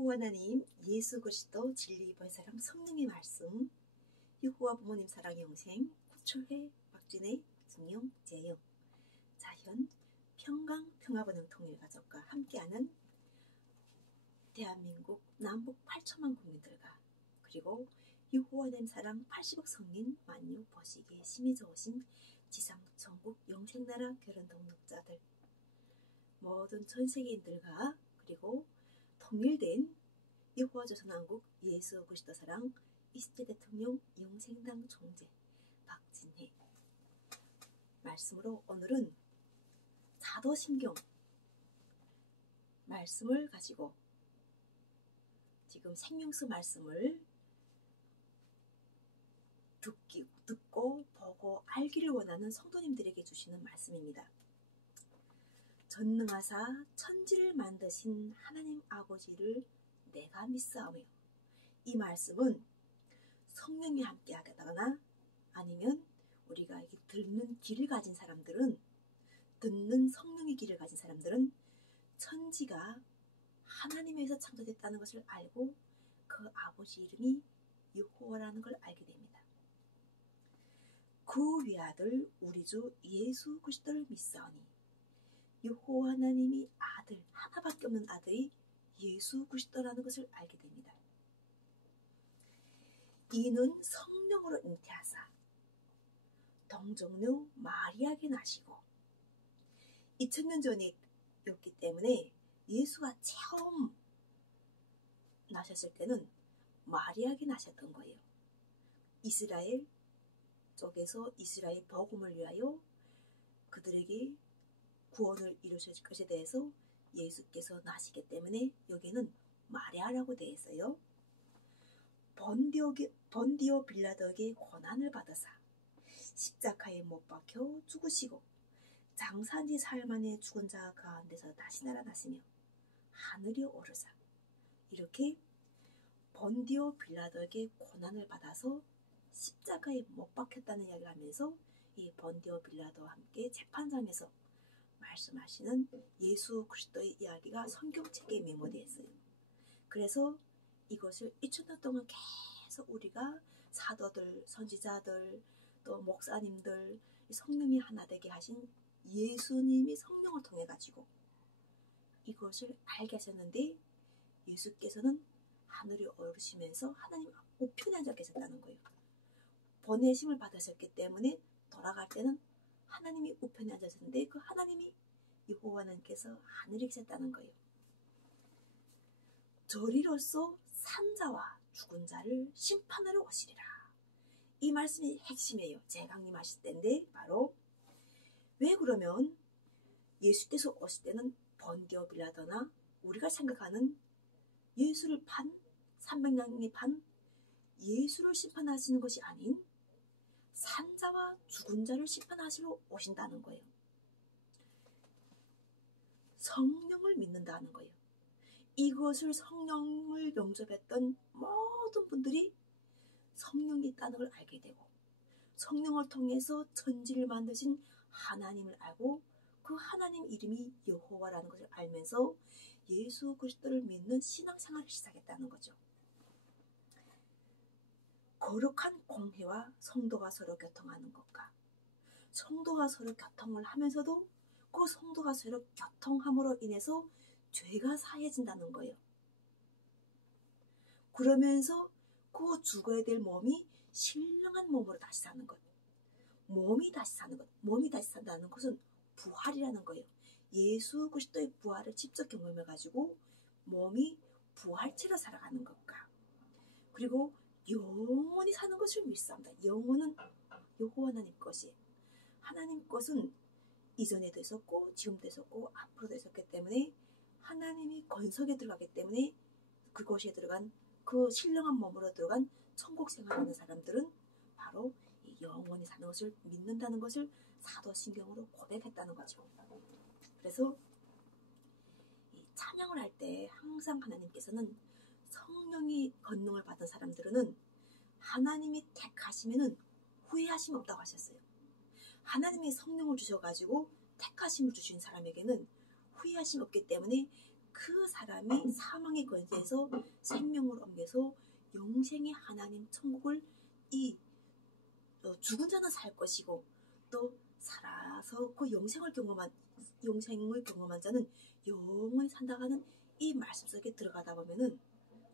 여호와 하나님 예수 그리스도 진리 이번 사랑 성령의 말씀 여호와 부모님 사랑 영생 구초회 박진혜 승용 재영 자현 평강 평화번영 통일 가족과 함께하는 대한민국 남북 8천만 국민들과 그리고 여호와 하나님 사랑 80억 성인 만유 보시기에 심히 좋으신 지상 천국 영생나라 결혼 등록자들 모든 전 세계인들과 그리고 통일된 여호와 조선왕국 예수 그리스도 사랑 20대 대통령 영생당 총재 박진혜 말씀으로 오늘은 사도신경 말씀을 가지고 지금 생명수 말씀을 듣고 보고 알기를 원하는 성도님들에게 주시는 말씀입니다. 전능하사 천지를 만드신 하나님 아버지를 내가 믿사오며, 이 말씀은 성령이 함께 하다거나 아니면 우리가 듣는 귀를 가진 사람들은, 듣는 성령의 귀를 가진 사람들은 천지가 하나님에서 창조됐다는 것을 알고 그 아버지 이름이 여호와라는 걸 알게 됩니다. 그 외아들 우리 주 예수 그리스도를 믿사오니, 여호와 하나님이 아들 하나밖에 없는 아들이 예수 그리스도라는 것을 알게 됩니다. 이는 성령으로 잉태하사 동정녀 마리아에게 나시고 2000년 전이었기 때문에 예수가 처음 나셨을 때는 마리아에게 나셨던 거예요. 이스라엘 쪽에서 이스라엘 복음을 위하여 그들에게 구원을 이루실 것에 대해서 예수께서 나시기 때문에 여기는 마리아라고 되어 있어요. 본디오 빌라도에게 고난을 받으사 십자가에 못 박혀 죽으시고 장사한 지 사흘 만에 죽은 자 가운데서 다시 살아나시며 하늘에 오르사, 이렇게 본디오 빌라도에게 고난을 받아서 십자가에 못 박혔다는 이야기를 하면서 이 본디오 빌라도와 함께 재판장에서 말씀하시는 예수 그리스도의 이야기가 성경책에 메모되어 있어요. 그래서 이것을 2000년 동안 계속 우리가 사도들, 선지자들, 또 목사님들, 성령이 하나 되게 하신 예수님이 성령을 통해 가지고 이것을 알게 하셨는데, 예수께서는 하늘에 오르시면서 하나님 우편에 앉아 계셨다는 거예요. 보내심을 받으셨기 때문에 돌아갈 때는 하나님이 우편에 앉으셨는데 그 하나님이 여호와 하나님께서 하늘에 계셨다는 거예요. 저리로서 산자와 죽은 자를 심판하러 오시리라. 이 말씀이 핵심이에요. 제 강림하실 때인데, 바로 왜 그러면 예수께서 오실 때는 본디오 빌라도나 우리가 생각하는 예수를 판 300명이 판 예수를 심판하시는 것이 아닌 산자와 죽은 자를 심판하시러 오신다는 거예요. 성령을 믿는다는 거예요. 이것을 성령을 영접했던 모든 분들이 성령이 있다는 걸 알게 되고, 성령을 통해서 천지를 만드신 하나님을 알고 그 하나님 이름이 여호와라는 것을 알면서 예수 그리스도를 믿는 신앙생활을 시작했다는 거죠. 거룩한 공회와 성도가 서로 교통하는 것과 성도가 서로 교통을 하면서도 그 성도가 서로 교통함으로 인해서 죄가 사해진다는 거예요. 그러면서 그 죽어야 될 몸이 신령한 몸으로 다시 사는 것. 몸이 다시 사는 것. 몸이 다시 산다는 것은 부활이라는 거예요. 예수 그리스도의 부활을 직접 경험해가지고 몸이 부활체로 살아가는 것과, 그리고 영원히 사는 것을 믿습니다. 영혼은 여호와 하나님 것이에요. 하나님 것은 이전에도 있었고 지금도 있었고 앞으로도 있었기 때문에 하나님이 건석에 들어가기 때문에 그곳에 들어간 그 신령한 몸으로 들어간 천국 생활하는 사람들은 바로 영원히 사는 것을 믿는다는 것을 사도신경으로 고백했다는 거죠. 그래서 이 찬양을 할 때 항상 하나님께서는 성령이 권능을 받은 사람들은 하나님이 택하시면은 후회하심 없다고 하셨어요. 하나님이 성령을 주셔가지고 택하심을 주신 사람에게는 후회하심 없기 때문에 그 사람이 사망의 권세에서 생명을 옮겨서 영생의 하나님 천국을 죽은 자는 살 것이고 또 살아서 그 영생을 경험한 자는 영원히 산다고 하는 이 말씀 속에 들어가다 보면은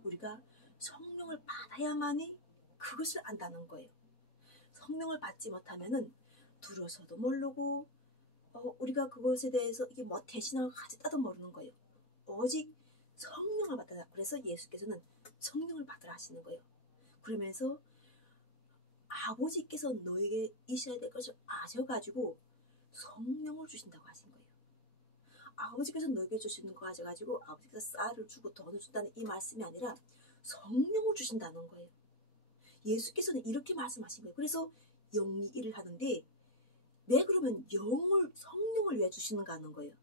우리가 성령을 받아야만이 그것을 안다는 거예요. 성령을 받지 못하면은 들어서도 모르고 우리가 그것에 대해서 이게 뭐 대신을 가졌다도 모르는 거예요. 오직 성령을 받아라. 그래서 예수께서는 성령을 받으라 하시는 거예요. 그러면서 아버지께서 너에게 있어야 될 것을 아셔가지고 성령을 주신다고 하신 거예요. 아버지께서 너에게 주시는 거 가져가지고 아버지께서 쌀을 주고 돈을 준다는 이 말씀이 아니라 성령을 주신다는 거예요. 예수께서는 이렇게 말씀하신 거예요. 그래서 영이 일을 하는데 왜 그러면 성령을 왜 주시는가 하는 거예요.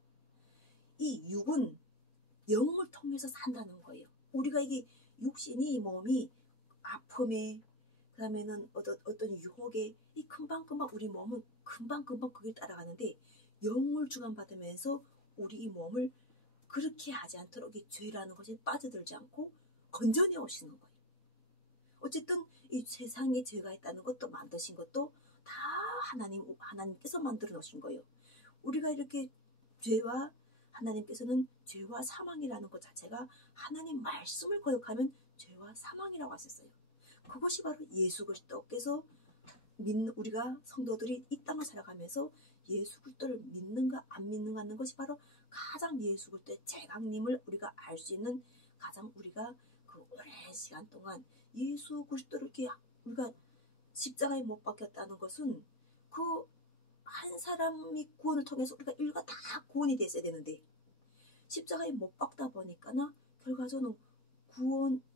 이 육은 영을 통해서 산다는 거예요. 우리가 이게 육신이 몸이 아픔에 그 다음에는 어떤 유혹에 이 금방금방 우리 몸은 금방금방 그걸 따라가는데 영을 주관받으면서 우리 이 몸을 그렇게 하지 않도록 이 죄라는 것이 빠져들지 않고 건져내 오시는 거예요. 어쨌든 이 세상에 죄가 있다는 것도 만드신 것도 다 하나님께서 만들어 놓으신 거예요. 우리가 이렇게 하나님께서는 죄와 사망이라는 것 자체가 하나님 말씀을 거역하면 죄와 사망이라고 하셨어요. 그것이 바로 예수 그리스도께서 우리가 성도들이 이 땅을 살아가면서 예수 그리스도를 믿는가 안 믿는가 하는 것이 바로 가장 예수 그리스도의 재강림을 우리가 알 수 있는 가장 우리가 그 오랜 시간 동안 예수 그리스도를 이렇게 우리가 십자가에 못 박혔다는 것은 그 한 사람이 구원을 통해서 우리가 인류가 다 구원이 됐어야 되는데 십자가에 못 박다 보니까나 결과적으로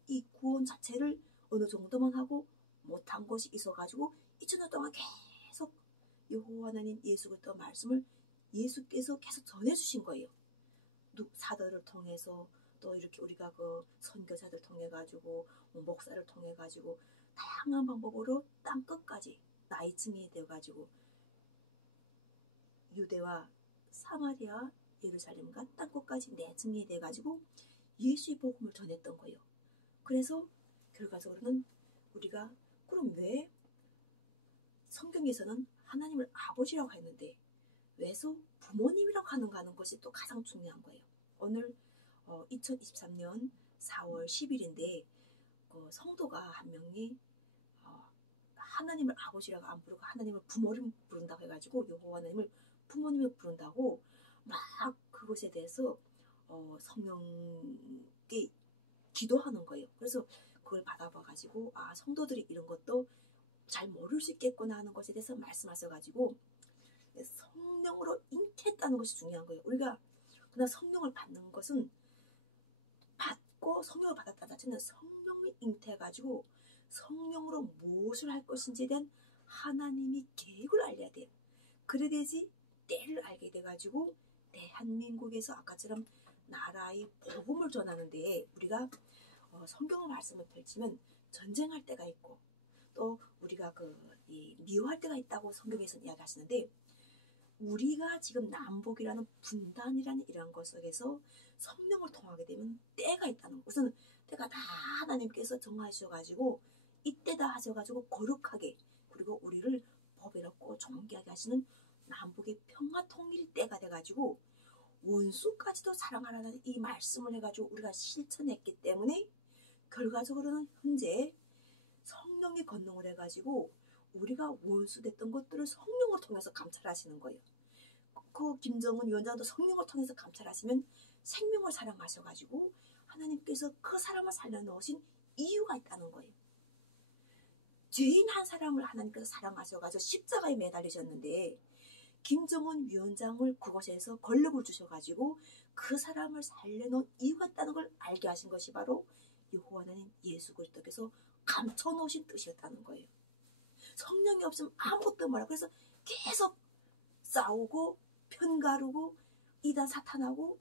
이 구원 자체를 어느 정도만 하고 못한 것이 있어가지고 2000년 동안 계속 여호와 하나님 예수 그리스도 말씀을 예수께서 계속 전해주신 거예요. 사도를 통해서 또 이렇게 우리가 그 선교사들 통해 가지고 목사를 통해 가지고 다양한 방법으로 땅 끝까지 나이층이 되어 가지고 유대와 사마리아 예루살렘과 땅 끝까지 내층이 되어 가지고 예수의 복음을 전했던 거예요. 그래서 결과적으로는 우리가 그럼 왜 성경에서는 하나님을 아버지라고 했는데 왜서 부모님이라고 하는 것이 또 가장 중요한 거예요. 오늘 2023년 4월 10일인데 성도가 한 명이 하나님을 아버지라고 안 부르고 하나님을 부모를 부른다고 해가지고 여호와 하나님을 부모님을 부른다고 막 그것에 대해서 성령께 기도하는 거예요. 그래서 그걸 받아봐가지고 성도들이 이런 것도 잘 모를 수 있겠구나 하는 것에 대해서 말씀하셔가지고 성령으로 잉태했다는 것이 중요한 거예요. 우리가 그냥 성령을 받는 것은 받고 성령을 받았다 자체는 성령이 잉태해가지고 성령으로 무엇을 할 것인지에 대한 하나님이 계획을 알려야 돼요. 그래야지 때를 알게 돼가지고 대한민국에서 아까처럼 나라의 복음을 전하는데 우리가 성경의 말씀을 펼치면 전쟁할 때가 있고 또 우리가 미워할 때가 있다고 성경에서 이야기하시는데 우리가 지금 남북이라는 분단이라는 이런 것 속에서 성령을 통하게 되면 때가 있다는 것은 때가 다 하나님께서 정하셔가지고 이때다 하셔가지고 거룩하게 그리고 우리를 법에롭고 존귀하게 하시는 남북의 평화 통일 때가 돼가지고 원수까지도 사랑하라는 이 말씀을 해가지고 우리가 실천했기 때문에 결과적으로는 현재 성령의 권능을 해가지고 우리가 원수됐던 것들을 성령을 통해서 감찰하시는 거예요. 그 김정은 위원장도 성령을 통해서 감찰하시면 생명을 사랑하셔가지고 하나님께서 그 사람을 살려놓으신 이유가 있다는 거예요. 죄인 한 사람을 하나님께서 사랑하셔가지고 십자가에 매달리셨는데 김정은 위원장을 그곳에서 권력을 주셔가지고 그 사람을 살려놓은 이유가 있다는 걸 알게 하신 것이 바로 여호와 하나님 예수 그리스도께서 감춰놓으신 뜻이었다는 거예요. 성령이 없으면 아무것도 몰라. 그래서 계속 싸우고 편가르고 이단 사탄하고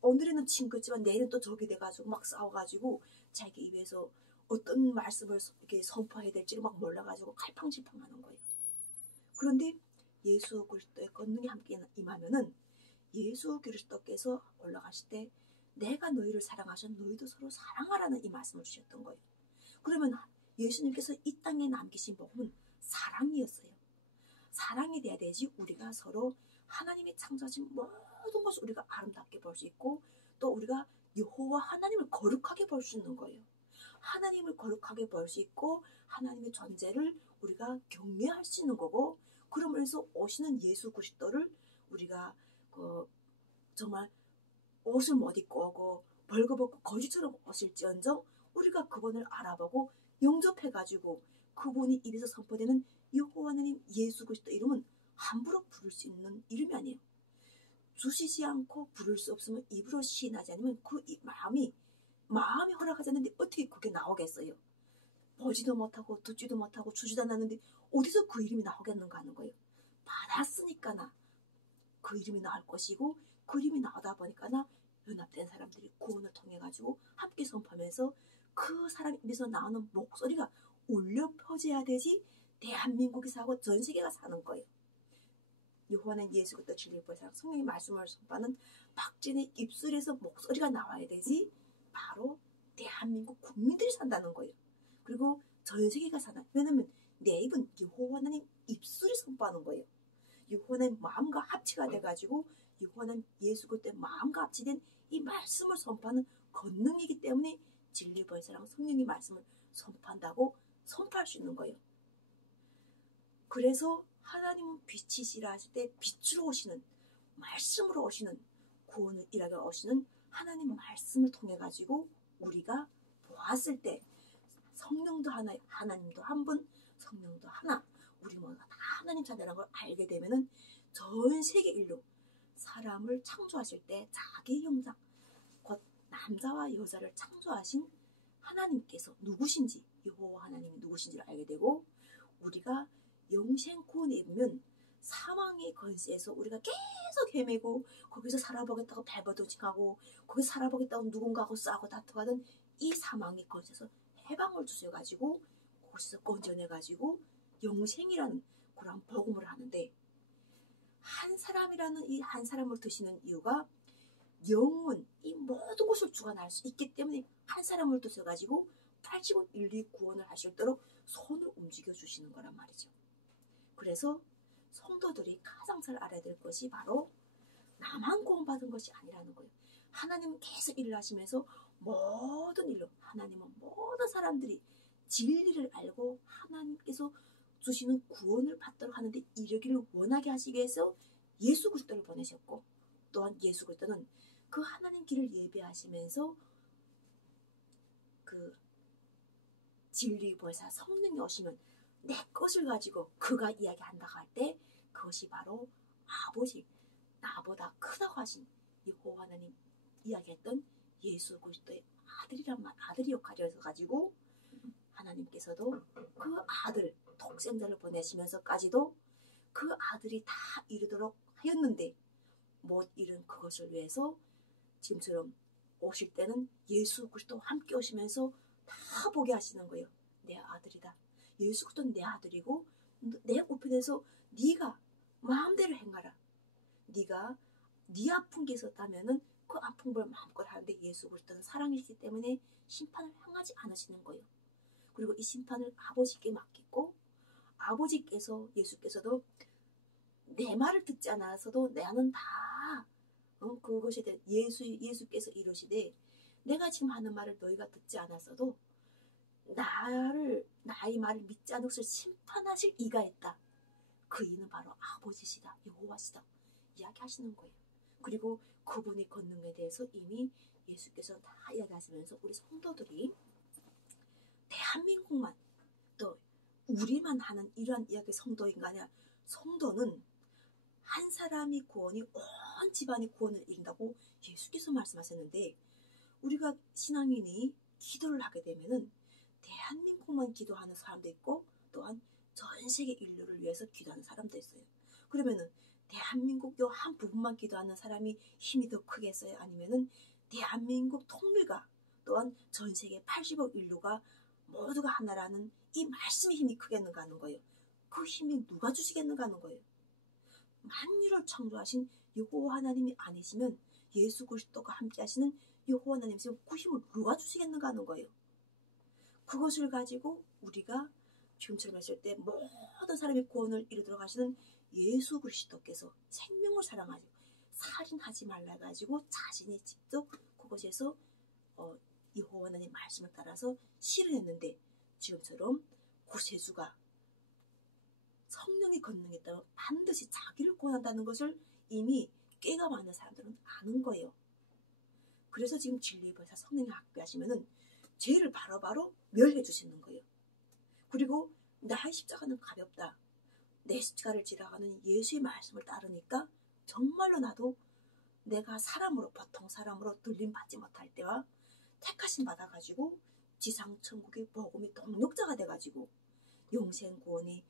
오늘은 친구지만 내일은 또 적이 돼가지고 막 싸워가지고 자기 입에서 어떤 말씀을 이렇게 선포해야 될지를 막 몰라가지고 갈팡질팡하는 거예요. 그런데 예수 그리스도의 권능이 함께 임하면은 예수 그리스도께서 올라가실 때 내가 너희를 사랑하셔 너희도 서로 사랑하라는 이 말씀을 주셨던 거예요. 그러면 예수님께서 이 땅에 남기신 복음은 사랑이었어요. 사랑이 돼야 되지 우리가 서로 하나님이 창조하신 모든 것을 우리가 아름답게 볼 수 있고 또 우리가 여호와 하나님을 거룩하게 볼 수 있는 거예요. 하나님을 거룩하게 볼 수 있고 하나님의 존재를 우리가 경외할 수 있는 거고 그러면서 오시는 예수 그리스도를 우리가 정말 옷을 못 입고 오고 벌거벗고 거지처럼 오실지언정 우리가 그분을 알아보고 영접해가지고 그분이 입에서 선포되는 여호와 하나님 예수 그리스도 이름은 함부로 부를 수 있는 이름이 아니에요. 주시지 않고 부를 수 없으면 입으로 시인하지 않으면 그 마음이 허락하지 않는데 어떻게 그게 나오겠어요. 보지도 못하고 듣지도 못하고 주지도 않았는데 어디서 그 이름이 나오겠는가 하는 거예요. 받았으니까나 그 이름이 나올 것이고 그 이름이 나오다 보니까나 연합된 사람들이 구원을 통해 가지고 함께 선포하면서 그 사람 입에서 나오는 목소리가 울려 퍼져야 되지 대한민국이 사고 전 세계가 사는 거예요. 여호와는 예수 그리스도 진리의 보혜사 성령의 말씀을 선포하는 박진의 입술에서 목소리가 나와야 되지 바로 대한민국 국민들이 산다는 거예요. 그리고 전 세계가 산다. 왜냐면 내 입은 여호와 하나님 입술이 선포하는 거예요. 여호와 하나님 마음과 합치가 돼가지고 여호와 하나님 예수 그리스도의 마음과 합치된 이 말씀을 선포하는 권능이기 때문에 진리의 보혜사랑 성령의 말씀을 선포한다고 선포할 수 있는 거예요. 그래서 하나님은 빛이시라 하실 때 빛으로 오시는 말씀으로 오시는 구원을 일하게 오시는 하나님 말씀을 통해 가지고 우리가 보았을 때 성령도 하나 하나님도 한 분 성령도 하나 우리 모두가 다 하나님 자녀라는 걸 알게 되면은 전 세계 인류 사람을 창조하실 때 자기 형상 곧 남자와 여자를 창조하신 하나님께서 누구신지 여호와 하나님이 누구신지를 알게 되고 우리가 영생 구원에 이르면 사망의 권세에서 우리가 계속 헤매고 거기서 살아보겠다고 발버둥치고 거기서 살아보겠다고 누군가하고 싸우고 다투하던 이 사망의 권세에서 해방을 주셔가지고 거기서 건져내가지고 영생이라는 그런 복음을 하는데 한 사람이라는 이 한 사람을 드시는 이유가 영혼 이 모든 것을 주관할 수 있기 때문에 한 사람을 드셔가지고 80원 인류 구원을 하실 대로 손을 움직여 주시는 거란 말이죠. 그래서 성도들이 가장 잘 알아야 될 것이 바로 나만 구원받은 것이 아니라는 거예요. 하나님은 계속 일을 하시면서 모든 일로 하나님은 모든 사람들이 진리를 알고 하나님께서 주시는 구원을 받도록 하는데 이르기를 원하게 하시기 위해서 예수 그리스도를 보내셨고 또한 예수 그리스도는 그 하나님 길을 예배하시면서 그 진리 보혜사 성령이 오시면 내 것을 가지고 그가 이야기한다고 할 때 그것이 바로 아버지 나보다 크다고 하신 여호와 하나님 이야기했던 예수 그리스도의 아들이 역할이어서 가지고 하나님께서도 그 아들 독생자를 보내시면서까지도 그 아들이 다 이루도록 하였는데 못 이룬 그것을 위해서 지금처럼 오실 때는 예수 그리스도와 함께 오시면서 다 보게 하시는 거예요. 내 아들이다. 예수 그리스도는 내 아들이고 내 우편에서 네가 마음대로 행하라. 네가 네 아픈 게 있었다면은 그 아픈 걸 마음껏 하는데 예수 그리스도는 사랑이시기 때문에 심판을 행하지 않으시는 거예요. 그리고 이 심판을 아버지께 맡기고 아버지께서 예수께서도 내 말을 듣지 않아서도 나는 다 그것에 대해 예수께서 이르시되 내가 지금 하는 말을 너희가 듣지 않았어도 나의 말을 믿지 않은 것을 심판하실 이가 있다. 그 이는 바로 아버지시다. 여호와시다. 이야기하시는 거예요. 그리고 그분의 권능에 대해서 이미 예수께서 다 이야기하시면서 우리 성도들이 대한민국만 또 우리만 하는 이러한 이야기 성도인가 아니라 성도는 한 사람이 구원이 온 집안이 구원을 이룬다고 예수께서 말씀하셨는데 우리가 신앙인이 기도를 하게 되면은 대한민국만 기도하는 사람도 있고 또한 전 세계 인류를 위해서 기도하는 사람도 있어요. 그러면은 대한민국 요 한 부분만 기도하는 사람이 힘이 더 크겠어요? 아니면은 대한민국 통일과 또한 전 세계 80억 인류가 모두가 하나라는 이 말씀의 힘이 크겠는가 하는 거예요. 그 힘이 누가 주시겠는가 하는 거예요. 만유를 창조하신 여호와 하나님이 아니시면 예수 그리스도가 함께 하시는 여호와 하나님께서 그 힘을 누가 주시겠는가 하는 거예요. 그것을 가지고 우리가 지금처럼 했을 때 모든 사람의 구원을 이루도록 하시는 예수 그리스도께서 생명을 사랑하고 살인하지 말라 가지고 자신이 직접 그곳에서 여호와 하나님 말씀을 따라서 실현했는데, 지금처럼 구세주가 성령이 권능했다면 반드시 자기를 구원한다는 것을 이미 꾀가 많은 사람들은 아는 거예요. 그래서 지금 진리의 보혜사 성령이 함께하시면은 죄를 바로바로 멸해 주시는 거예요. 그리고 나의 십자가는 가볍다, 내 십자가를 지라가는 예수의 말씀을 따르니까 정말로 나도 내가 사람으로, 보통 사람으로 들림받지 못할 때와 택하심 받아가지고 지상천국의 복음의 동력자가 돼가지고 영생구원의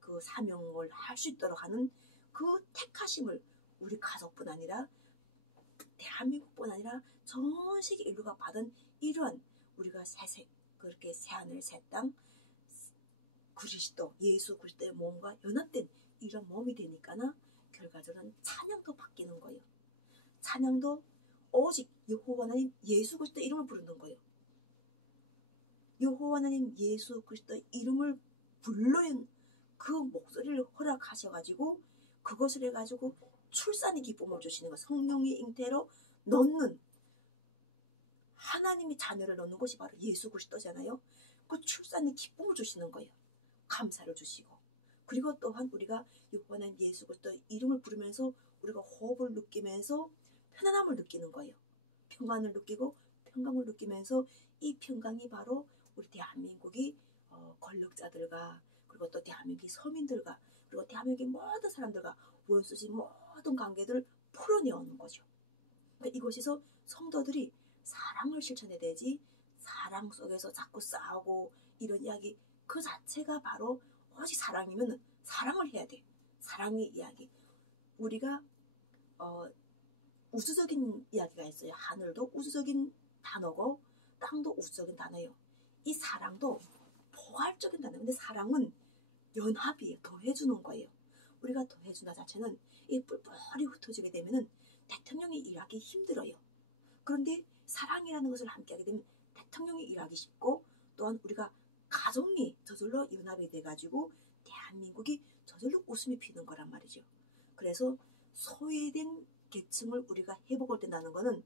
그 사명을 할 수 있도록 하는 그 택하심을 우리 가족뿐 아니라 대한민국뿐 아니라 전 세계 인류가 받은 이러한 우리가 그렇게 새하늘 새 땅 그리스도 예수 그리스도의 몸과 연합된 이런 몸이 되니까나 결과적으로는 찬양도 바뀌는 거예요. 찬양도 오직 여호와 하나님 예수 그리스도 이름을 부르는 거예요. 여호와 하나님 예수 그리스도 이름을 불러야 그 목소리를 허락하셔가지고 그것을 해가지고 출산의 기쁨을 주시는 거, 성령의 잉태로 넣는, 하나님이 자녀를 넣는 것이 바로 예수 그리스도잖아요. 그 출산의 기쁨을 주시는 거예요. 감사를 주시고, 그리고 또한 우리가 여호와 하나님 예수 그리스도 이름을 부르면서 우리가 호흡을 느끼면서 편안함을 느끼는 거예요. 평강을 느끼고 평강을 느끼면서 이 평강이 바로 우리 대한민국이 권력자들과 그리고 또 대한민국의 서민들과 그리고 대한민국의 모든 사람들과 원수지 모든 관계들을 풀어내오는 거죠. 그러니까 이곳에서 성도들이 사랑을 실천해야 되지, 사랑 속에서 자꾸 싸우고 이런 이야기 그 자체가 바로 오직 사랑이면 사랑을 해야 돼. 사랑의 이야기. 우리가 우주적인 이야기가 있어요. 하늘도 우주적인 단어고 땅도 우주적인 단어예요. 이 사랑도 포괄적인 단어예요. 근데 사랑은 연합이에요. 더해주는 거예요. 우리가 더해준다 자체는 이 뿔뿔이 흩어지게 되면은 대통령이 일하기 힘들어요. 그런데 사랑이라는 것을 함께하게 되면 대통령이 일하기 쉽고, 또한 우리가 가정이 저절로 연합이 돼가지고 대한민국이 저절로 웃음이 피는 거란 말이죠. 그래서 소외된 계층을 우리가 회복을 된다는 것은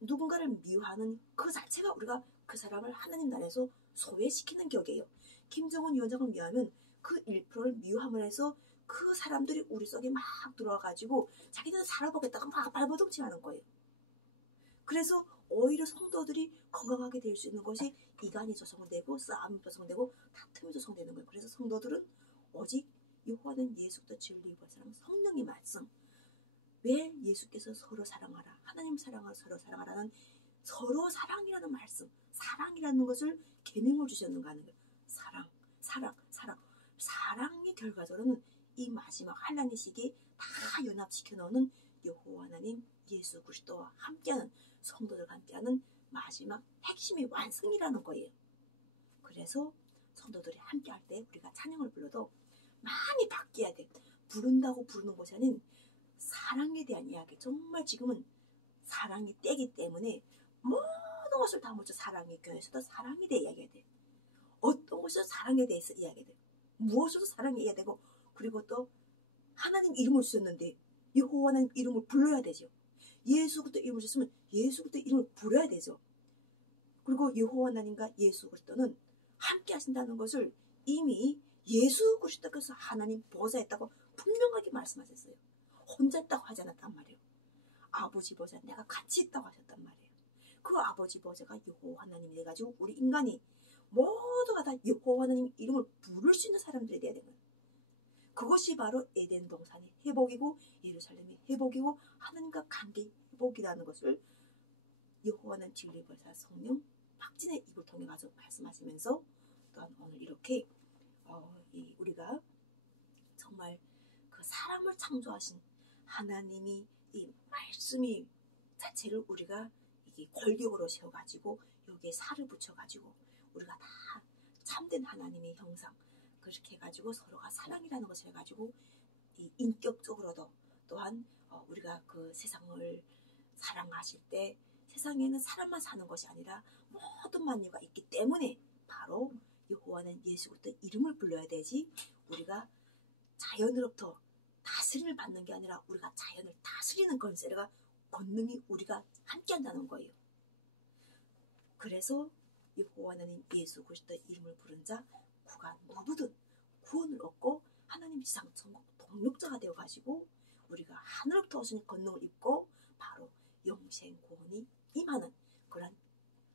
누군가를 미워하는 그 자체가 우리가 그 사람을 하나님 나라에서 소외시키는 격이에요. 김정은 위원장을 미워하면 그 1%를 미워함을 해서 그 사람들이 우리 속에 막 들어와가지고 자기들은 살아보겠다고 막 발버둥치하는 거예요. 그래서 오히려 성도들이 건강하게 될 수 있는 것이 이간이 조성되고 싸움이 조성되고 다툼이 조성되는 거예요. 그래서 성도들은 오직 여호와는 예수부터 진리 사랑 성령의 말씀, 왜 예수께서 서로 사랑하라, 하나님 사랑하라, 서로 사랑하라는 서로 사랑이라는 말씀, 사랑이라는 것을 계명을 주셨는가 하는 거예요. 사랑, 사랑, 사랑. 사랑의 결과적으로는 이 마지막 환난의 시기에 다 연합시켜 놓는 여호와 하나님 예수 그리스도와 함께하는, 성도들과 함께하는 마지막 핵심이 완성이라는 거예요. 그래서 성도들이 함께할 때 우리가 찬양을 불러도 많이 바뀌어야 돼. 부른다고 부르는 것이 아닌 사랑에 대한 이야기. 정말 지금은 사랑이 때기 때문에 모든 것을 다 모두 사랑의 교회에서도 사랑에 대해 이야기해야 돼. 어떤 것을 사랑에 대해서 이야기해야 돼. 무엇으로 사랑해야 되고, 그리고 또 하나님 이름을 주셨는데 여호와 하나님 이름을 불러야 되죠. 예수 그리스도 이름을 주셨으면 예수 그리스도 이름을 불러야 되죠. 그리고 여호와 하나님과 예수 그리스도는 함께 하신다는 것을 이미 예수 그리스도께서 하나님 보좌했다고 분명하게 말씀하셨어요. 혼자 있다고 하지 않았단 말이에요. 아버지 보좌 내가 같이 있다고 하셨단 말이에요. 그 아버지 보좌가 여호와 하나님이 돼가지고 우리 인간이 모두가 다 여호와 하나님 이름을 부를 수 있는 사람들이 돼야 되는, 그것이 바로 에덴 동산의 회복이고 예루살렘의 회복이고 하나님과 관계의 회복이라는 것을 여호와 하나님 진리의 보혜사 성령 박진의 입을 통해 가지고 말씀하시면서, 또한 오늘 이렇게 우리가 정말 그 사람을 창조하신 하나님이 이 말씀이 자체를 우리가 이게 골격으로 세워가지고 여기에 살을 붙여가지고 우리가 다 참된 하나님의 형상 그렇게 해가지고 서로가 사랑이라는 것을 해가지고 이 인격적으로도 또한 우리가 그 세상을 사랑하실 때 세상에는 사람만 사는 것이 아니라 모든 만유가 있기 때문에 바로 여호와는 예수 그리스도의 이름을 불러야 되지 우리가 자연으로부터 다스림을 받는 게 아니라 우리가 자연을 다스리는 권세가 권능이 우리가 함께한다는 거예요. 그래서 여호와 하나님 예수 그리스도의 이름을 부른 자 그가 누구든 구원을 얻고 하나님 지상 천국 동력자가 되어가지고 우리가 하늘로부터 오신 권능을 입고 바로 영생 구원이 임하는 그런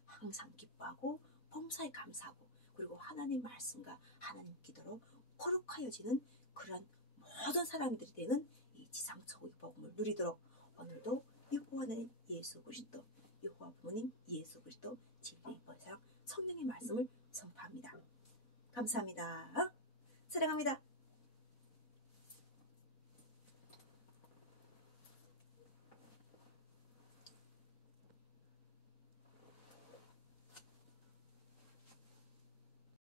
항상 기뻐하고 범사에 감사하고 그리고 하나님 말씀과 하나님 기도로 거룩하여지는 그런 모든 사람들이 되는 이 지상 천국의 복음을 누리도록 오늘도 여호와 하나님 예수 그리스도 여호와 부모님 예수 그리스도 진리의 번사랑 성령의 말씀을 선포합니다. 감사합니다.